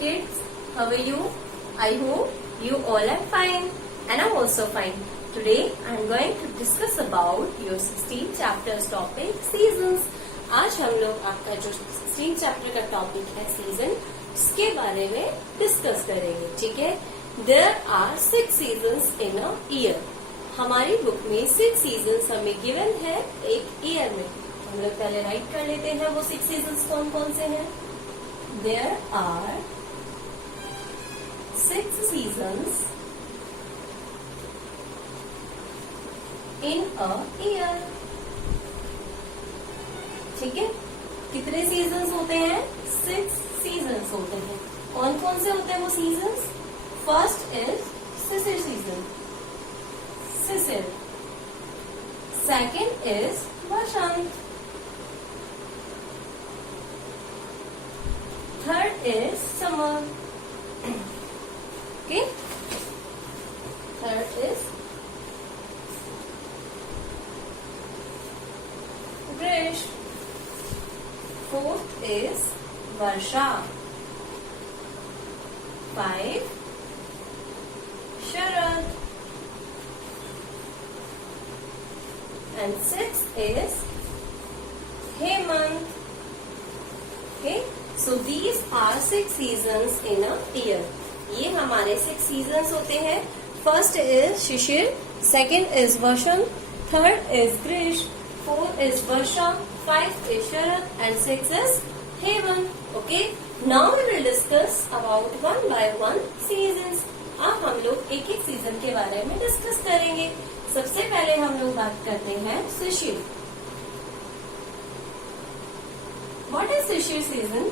kids, how are you? I hope you all are fine and I'm also fine. Today I'm going to discuss about your 16th chapter's topic seasons. आज हम लोग आपका जो 16th chapter का topic है season, उसके बारे में डिस्कस करेंगे. ठीक है. There are 6 seasons in a year. हमारी बुक में 6 सीजन्स हमें गिवन है एक ईयर में. हम लोग पहले राइट कर लेते हैं वो 6 सीजन्स कौन कौन से हैं. There are 6 seasons in a year. ठीक है. कितने सीजन्स होते हैं? 6 सीजन्स होते हैं. कौन कौन से होते हैं वो seasons? First is Shishir season, Shishir. Second is Vasant. Third is summer. Okay. Third is Grishma. Fourth is Varsha. 5 Sharad. And 6 is Hemant. Okay, so these are 6 seasons in a year. ये हमारे 6 seasons होते हैं. First is Shishir, second is Vasant, third is ग्रीष्म, fourth is Varsha, fifth is Sharad and sixth is Hemant. Okay, now we will discuss about one by one seasons. अब हम लोग एक एक सीजन के बारे में डिस्कस करेंगे. सबसे पहले हम लोग बात करते हैं शिशिर. What is Shishir season?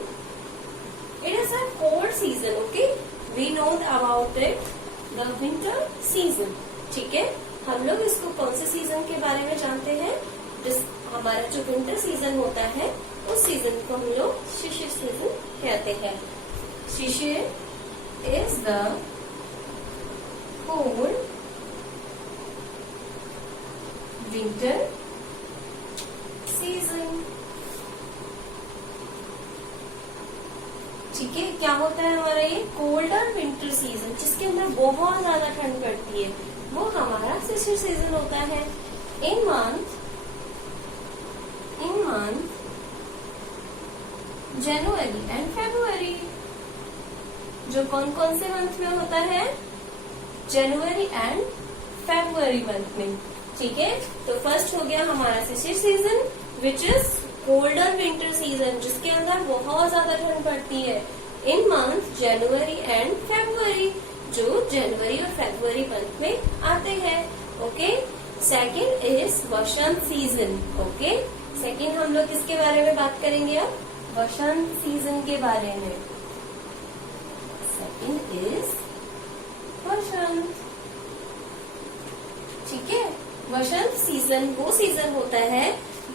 It is a cold season. Okay, we know about it, the winter season. ठीक है. हम लोग इसको कौन से सीजन के बारे में जानते हैं? हमारा जो विंटर सीजन होता है उस सीजन को हम लोग शिशिर सीजन कहते हैं. Shishir is the cold winter season. ठीक है. क्या होता है हमारा ये कोल्डर विंटर सीजन, जिसके अंदर बहुत ज्यादा ठंड पड़ती है, वो हमारा शिशिर सीजन होता है. इन मंथ जनवरी एंड फरवरी. जो कौन कौन से मंथ में होता है? जनवरी एंड फरवरी मंथ में. ठीक है. तो फर्स्ट हो गया हमारा Shishir season, which is colder winter season, जिसके अंदर बहुत ज्यादा ठंड पड़ती है. इन मंथ जनवरी एंड फरवरी, जो जनवरी और फरवरी मंथ में आते हैं. Okay. Second is Vasant season. Okay. Second हम लोग किसके बारे में बात करेंगे अब? वसंत सीजन के बारे में. सेकेंड इज वसंत. ठीक है. वसंत सीजन वो सीजन होता है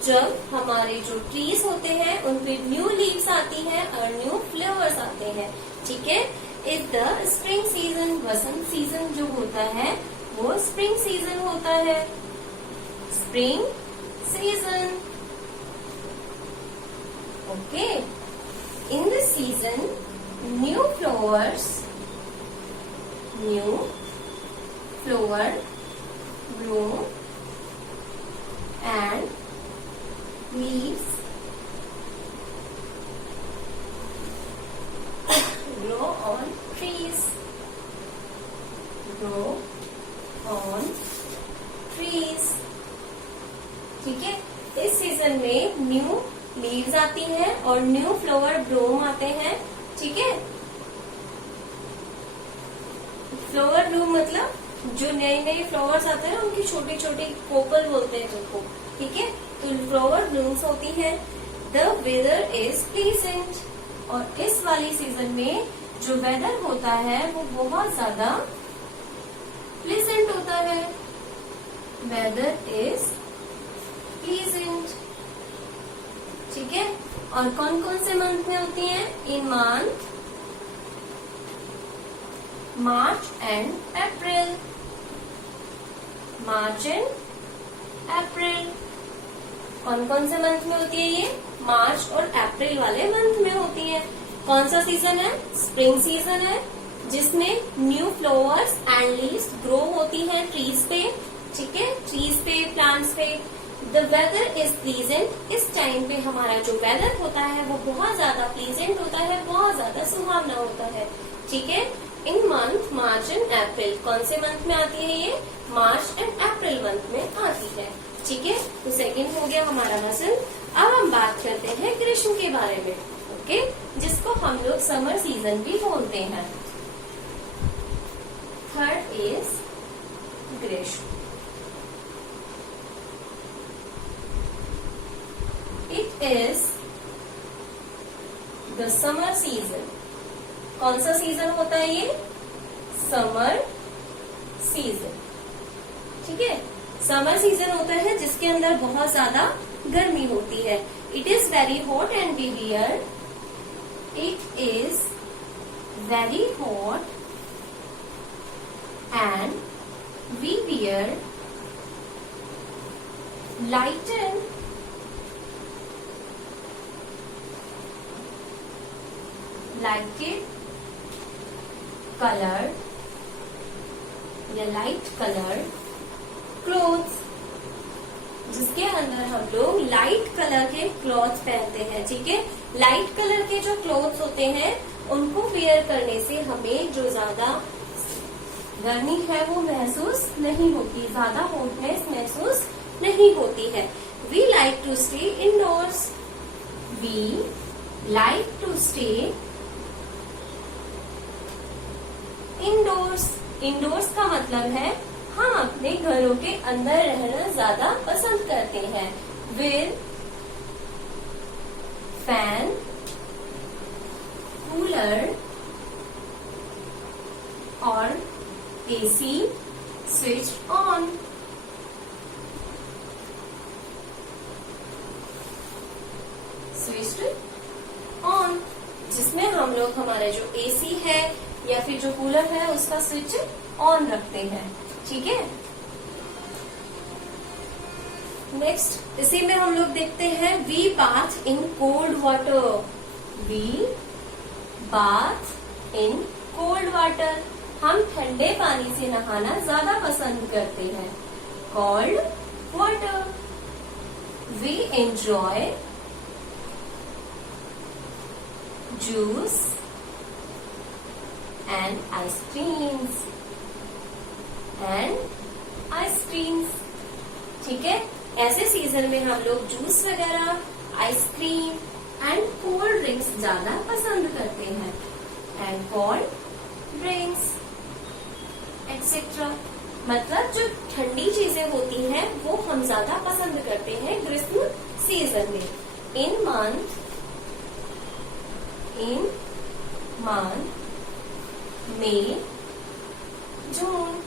जब हमारे जो ट्रीज होते हैं उन पे न्यू लीव्स आती हैं और न्यू फ्लावर्स आते हैं. ठीक है. Is the spring season. Vasant season जो होता है वो स्प्रिंग सीजन होता है. Spring season. Okay. In this season new flower bloom and leaves grow on trees. ठीक है. इस सीजन में न्यू लीव्स आती हैं और न्यू फ्लावर ब्लूम आते हैं. ठीक है. फ्लावर ब्लूम मतलब जो नए नए फ्लावर्स आते हैं उनकी छोटी छोटी कोपल बोलते हैं जिनको. ठीक है. तो फ्लावर ब्लूम्स होती है. The weather is pleasant. और इस वाली सीजन में जो वेदर होता है वो बहुत ज्यादा प्लीजेंट होता है. Weather is pleasant. ठीक है. और कौन कौन से मंथ में होती हैं? इन month March and April. March and April. कौन कौन से मंथ में होती है ये? मार्च और अप्रैल वाले मंथ में होती है. कौन सा सीजन है? स्प्रिंग सीजन है, जिसमें new flowers and leaves grow होती हैं ट्रीज पे, ठीक है, ट्रीज पे, प्लांट्स पे। द वेदर इज प्लीजेंट, इस टाइम पे हमारा जो वेदर होता है वो बहुत ज्यादा प्लीजेंट होता है, बहुत ज्यादा सुहावना होता है, ठीक है। इन मंथ मार्च एंड अप्रैल, कौन से मंथ में आती है ये? मार्च एंड अप्रैल मंथ में आती है, ठीक है। तो सेकंड हो गया हमारा मसंत। अब हम बात करते हैं ग्रीष्म के बारे में, ओके, जिसको हम लोग समर सीजन भी बोलते हैं। थर्ड इज ग्रीष्म। It is the summer season. कौन सा सीजन होता है ये? समर सीजन, ठीक है। समर सीजन होता है जिसके अंदर बहुत ज्यादा गर्मी होती है। It is very hot and we wear, it is very hot and we wear lighten lighted colour या लाइट कलर क्लोथ्स, जिसके अंदर हम लोग लाइट कलर के क्लॉथ पहनते हैं, ठीक है। लाइट कलर के जो क्लॉथ्स होते हैं उनको वेयर करने से हमें जो ज्यादा गर्मी है वो महसूस नहीं होती, ज्यादा हॉटनेस महसूस नहीं होती है। We like to stay indoors, we like to stay indoors. Indoors का मतलब है हम अपने घरों के अंदर रहना ज्यादा पसंद करते हैं। विद फैन, कूलर और AC switch on. Switch on, जिसमें हम लोग हमारे जो एसी है या फिर जो कूलर है उसका स्विच ऑन रखते हैं, ठीक है। नेक्स्ट इसी में हम लोग देखते हैं we bath in cold water. We bath in cold water, हम ठंडे पानी से नहाना ज्यादा पसंद करते हैं। Cold water. We enjoy juice and ice creams and ice creams, ठीक है। ऐसे सीजन में हम लोग जूस वगैरह, आइसक्रीम एंड कोल्ड ड्रिंक्स ज्यादा पसंद करते हैं। एंड कोल्ड ड्रिंक्स एक्सेट्रा, मतलब जो ठंडी चीजें होती हैं वो हम ज्यादा पसंद करते हैं ग्रीष्म सीजन में। इन मंथ मई, जून।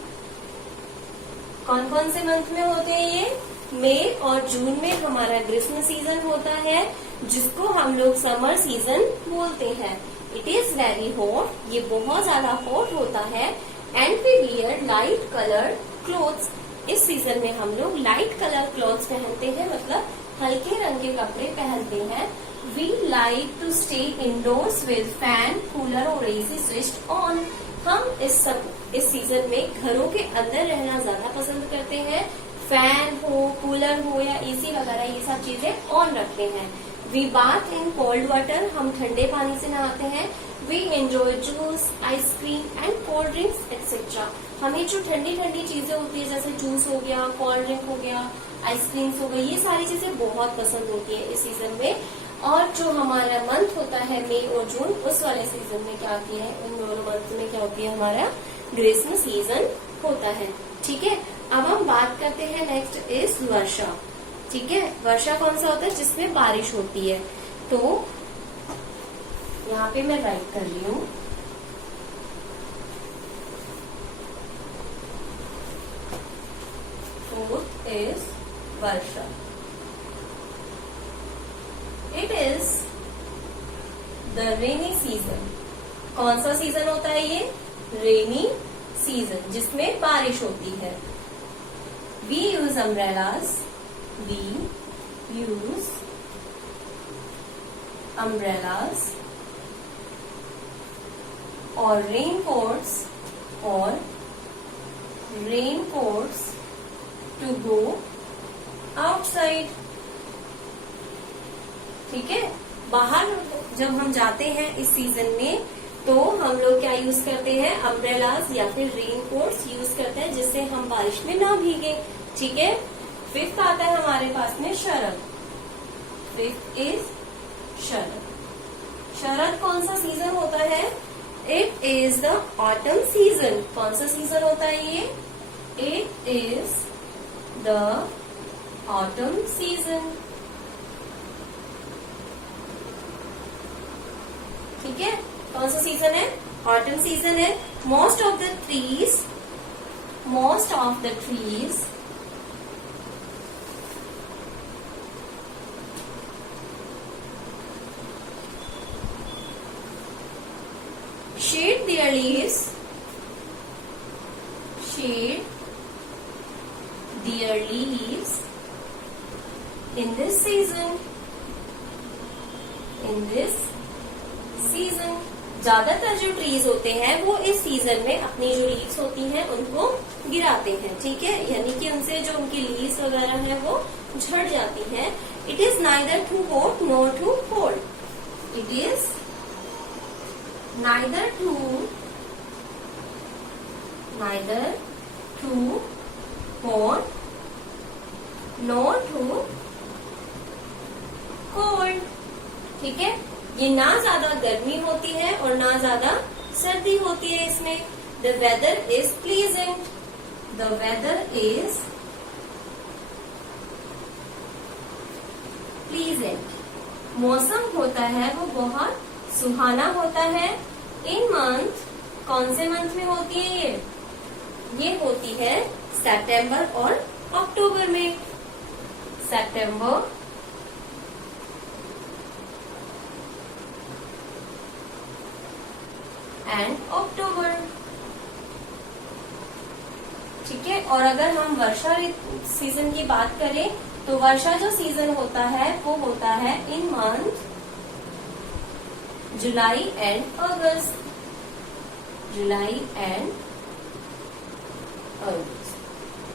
कौन कौन से मंथ में होते हैं ये? मई और जून में हमारा ग्रीष्म सीजन होता है, जिसको हम लोग समर सीजन बोलते हैं। इट इज वेरी हॉट, ये बहुत ज्यादा हॉट होता है। And we wear light colour clothes, इस सीजन में हम लोग लाइट कलर क्लोथ्स पहनते हैं, मतलब हल्के रंग के कपड़े पहनते हैं। We like to stay indoors with fan, cooler और एसी स्विच्ड ऑन। हम इस सीजन में घरों के अंदर रहना ज्यादा पसंद करते हैं। फैन हो, कूलर हो या एसी वगैरह ये सब चीजें ऑन रखते हैं। We bath in cold water, हम ठंडे पानी से नहाते हैं। We enjoy juice, ice cream and cold drinks etcetera, हमें जो ठंडी ठंडी चीजें होती है जैसे जूस हो गया, कोल्ड ड्रिंक हो गया, आइसक्रीम्स हो गई, ये सारी चीजें बहुत पसंद होती है इस सीजन में। और जो हमारा मंथ होता है मई और जून, उस वाले सीजन में क्या होती है, उन दोनों मंथ में क्या होती है, हमारा ग्रीष्म सीजन होता है, ठीक है। अब हम बात करते हैं नेक्स्ट इज वर्षा, ठीक है। वर्षा कौन सा होता है? जिसमें बारिश होती है। तो यहाँ पे मैं राइट कर रही हूँ, fourth is Varsha. It is the rainy season. कौन सा सीजन होता है ये? रेनी सीजन, जिसमें बारिश होती है। We use umbrellas, we use umbrellas or raincoats to go outside. ठीक है, बाहर जब हम जाते हैं इस सीजन में तो हम लोग क्या यूज करते हैं, अम्ब्रेलास या फिर रेनकोट्स यूज करते हैं जिससे हम बारिश में ना भीगे. ठीक है. फिफ्थ आता है हमारे पास में शरद. फिफ्थ इज शरद. शरद कौन सा सीजन होता है? It is the autumn season. कौन सा सीजन होता है ये? It is the autumn season. ठीक है, कौन सा सीजन है? ऑटम सीजन है. Most of the trees shed their leaves in this season. ज्यादातर जो ट्रीज होते हैं वो इस सीजन में अपनी जो लीव्स होती हैं उनको गिराते हैं. ठीक है, यानी कि उनसे जो उनकी लीव्स वगैरह है वो झड़ जाती हैं. It is neither too hot nor too cold. It is neither too hot nor too cold. ठीक है, ये ना ज्यादा गर्मी होती है और ना ज्यादा सर्दी होती है इसमें. The weather is pleasant. मौसम होता है वो बहुत सुहाना होता है. इन मंथ, कौन से मंथ में होती है ये होती है सितंबर और अक्टूबर में. सितंबर एंड अक्टूबर. ठीक है, और अगर हम वर्षा सीजन की बात करें तो वर्षा जो सीजन होता है वो होता है इन मंथ जुलाई एंड अगस्त.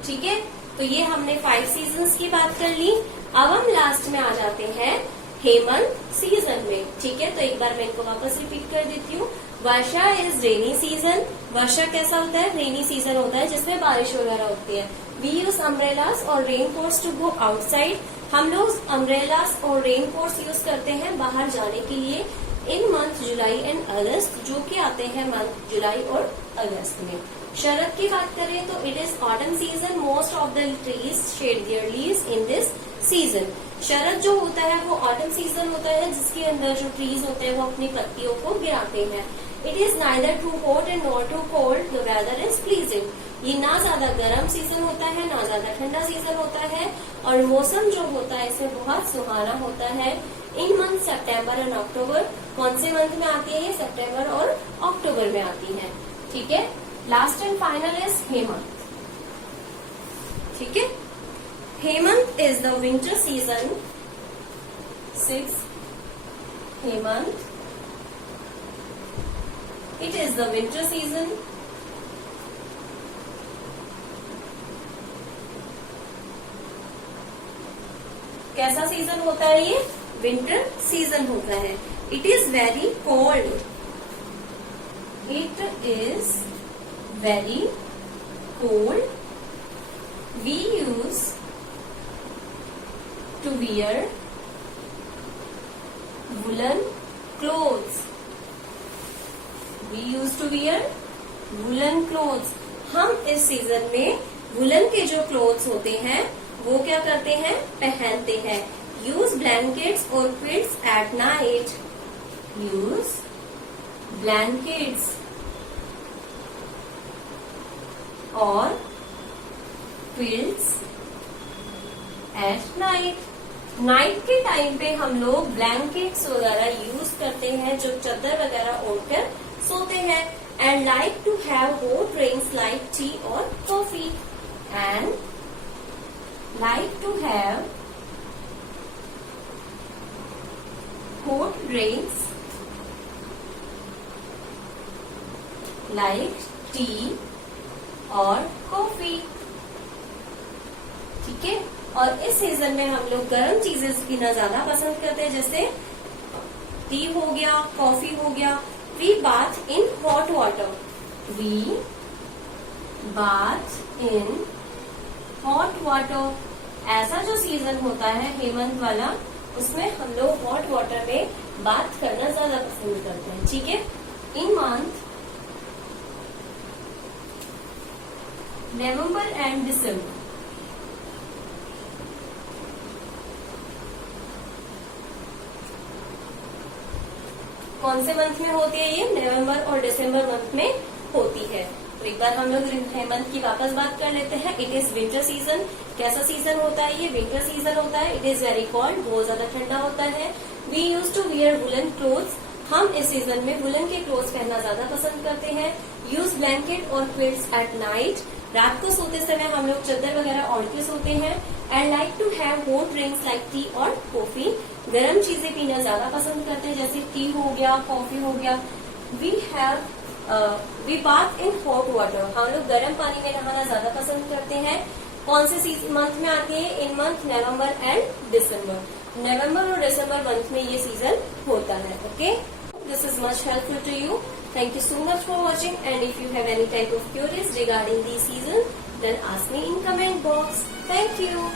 ठीक है, तो ये हमने 5 सीजन्स की बात कर ली. अब हम लास्ट में आ जाते हैं हेमंत सीजन में. ठीक है, तो एक बार मैं इनको वापस रिपीट कर देती हूँ. वर्षा इज रेनी सीजन. वर्षा कैसा होता है? रेनी सीजन होता है जिसमें बारिश वगैरह होती है. वी यूज अम्ब्रेलास और रेनकोट्स टू गो आउटसाइड. हम लोग अम्ब्रेलास और रेनकोट्स यूज करते हैं बाहर जाने के लिए इन मंथ जुलाई एंड अगस्त, जो कि आते हैं मंथ जुलाई और अगस्त में. शरद की बात करें तो it is autumn season. Most of the trees shed their leaves in this season. शरद जो होता है वो ऑटम सीजन होता है जिसके अंदर जो ट्रीज होते हैं वो अपनी पत्तियों को गिराते हैं. It is neither too hot and not too cold. The weather is pleasing. ये ना ज्यादा गर्म सीजन होता है ना ज्यादा ठंडा सीजन होता है और मौसम जो होता है इसमें बहुत सुहाना होता है. इन मंथ सितंबर एंड अक्टूबर. कौन से मंथ में आती है ये? सितंबर और अक्टूबर में आती है. ठीक है, last and final is Hemant. ठीक है, Hemant is the winter season. 6 Hemant, it is the winter season. कैसा सीजन होता है ये? विंटर सीजन होता है. It is very cold. We use to wear woollen clothes. हम इस सीजन में वुलन के जो क्लोथ्स होते हैं वो क्या करते हैं? पहनते हैं. यूज ब्लैंकेट्स और क्विल्ट्स एट नाइट. और क्विल्ट्स एट नाइट. नाइट के टाइम पे हम लोग ब्लैंकेट्स वगैरह यूज करते हैं जो चादर वगैरह ओढ़कर सोते हैं. And like to have hot drinks like tea और कॉफी. लाइक टी और कॉफी। ठीक है, और इस सीजन में हम लोग गर्म चीजें पीना ज्यादा पसंद करते हैं, जैसे टी हो गया, कॉफी हो गया। We bath in hot water, we bath in hot water. ऐसा जो सीजन होता है हेमंत वाला, उसमें हम लोग हॉट वाटर में बात करना ज्यादा पसंद करते हैं। ठीक है, इन मंथ नवंबर एंड दिसंबर, कौन से मंथ में होती है ये? नवंबर और दिसंबर मंथ में होती है। तो एक बार हम लोग हेमंत की वापस बात कर लेते हैं। It is winter season. कैसा सीजन होता है ये? विंटर सीजन होता है। इट इज वेरी कोल्ड, बहुत ज्यादा ठंडा होता है। We use to wear woollen clothes, हम इस सीजन में वुलन के क्लोथ्स पहनना ज्यादा पसंद करते हैं। यूज ब्लैंकेट और क्विल्ट्स एट नाइट, रात को सोते समय हम लोग चादर वगैरह ओढ़ के सोते हैं। And like to have hot drinks like tea और कॉफी, गर्म चीजें पीना ज्यादा पसंद करते हैं, जैसे टी हो गया, कॉफी हो गया। We bath in hot water, हम लोग गर्म पानी में नहाना ज्यादा पसंद करते हैं। कौन से मंथ में आती है? इन मंथ नवंबर एंड दिसंबर। नवंबर और दिसंबर मंथ में ये सीजन होता है। Okay, this is much helpful to you. Thank you so much for watching, and if you have any type of queries regarding these seasons, then ask me in comment box. Thank you.